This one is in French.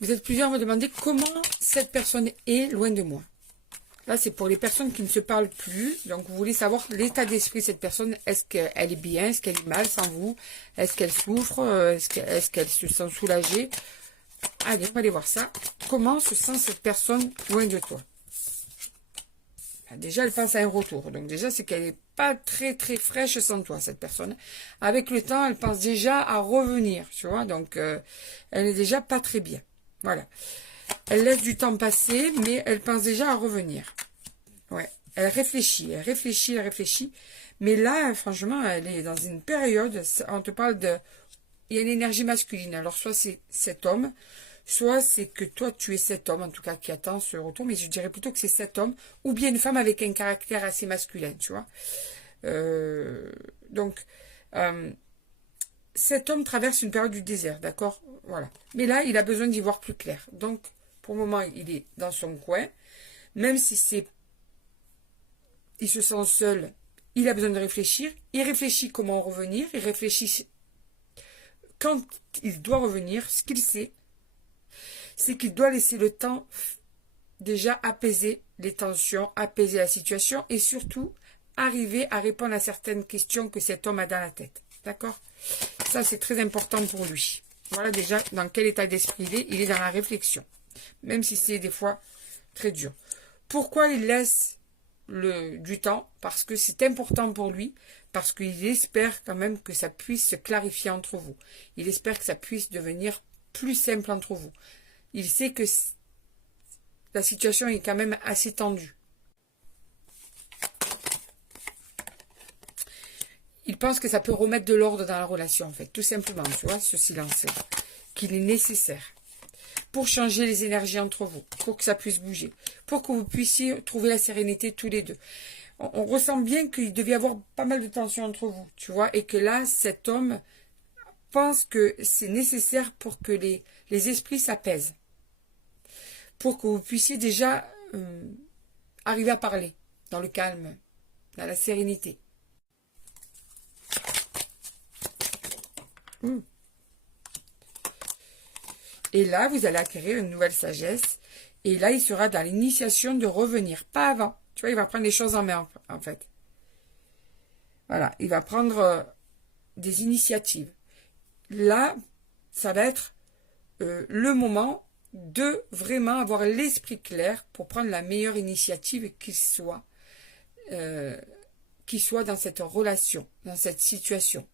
Vous êtes plusieurs à me demander comment cette personne est loin de moi. Là, c'est pour les personnes qui ne se parlent plus. Donc, vous voulez savoir l'état d'esprit de cette personne. Est-ce qu'elle est bien? Est-ce qu'elle est mal sans vous? Est-ce qu'elle souffre? Est-ce qu'elle se sent soulagée? Allez, on va aller voir ça. Comment se sent cette personne loin de toi? Déjà, elle pense à un retour. Donc, déjà, c'est qu'elle n'est pas très, très fraîche sans toi, cette personne. Avec le temps, elle pense déjà à revenir, tu vois. Donc, elle n'est déjà pas très bien. Voilà. Elle laisse du temps passer, mais elle pense déjà à revenir. Ouais. Elle réfléchit, elle réfléchit, elle réfléchit. Mais là, franchement, elle est dans une période, on te parle de... Il y a une énergie masculine. Alors, soit c'est cet homme, soit c'est que toi, tu es cet homme, en tout cas, qui attend ce retour. Mais je dirais plutôt que c'est cet homme, ou bien une femme avec un caractère assez masculin, tu vois. Donc, cet homme traverse une période du désert, d'accord? Voilà. Mais là, il a besoin d'y voir plus clair. Donc, pour le moment, il est dans son coin. Même si il se sent seul, il a besoin de réfléchir. Il réfléchit comment revenir. Il réfléchit quand il doit revenir. Ce qu'il sait, c'est qu'il doit laisser le temps déjà apaiser les tensions, apaiser la situation et surtout arriver à répondre à certaines questions que cet homme a dans la tête. D'accord? Ça, c'est très important pour lui. Voilà déjà dans quel état d'esprit il est. Il est dans la réflexion. Même si c'est des fois très dur. Pourquoi il laisse du temps? Parce que c'est important pour lui. Parce qu'il espère quand même que ça puisse se clarifier entre vous. Il espère que ça puisse devenir plus simple entre vous. Il sait que la situation est quand même assez tendue. Il pense que ça peut remettre de l'ordre dans la relation, en fait. Tout simplement, tu vois, ce silence-là. Qu'il est nécessaire. Pour changer les énergies entre vous. Pour que ça puisse bouger. Pour que vous puissiez trouver la sérénité tous les deux. On ressent bien qu'il devait y avoir pas mal de tensions entre vous, tu vois. Et que là, cet homme pense que c'est nécessaire pour que les esprits s'apaisent. Pour que vous puissiez déjà arriver à parler. Dans le calme. Dans la sérénité. Et là, vous allez acquérir une nouvelle sagesse. Et là, il sera dans l'initiation de revenir. Pas avant. Tu vois, il va prendre les choses en main, en fait. Voilà. Il va prendre des initiatives. Là, ça va être le moment de vraiment avoir l'esprit clair pour prendre la meilleure initiative qui soit dans cette relation, dans cette situation.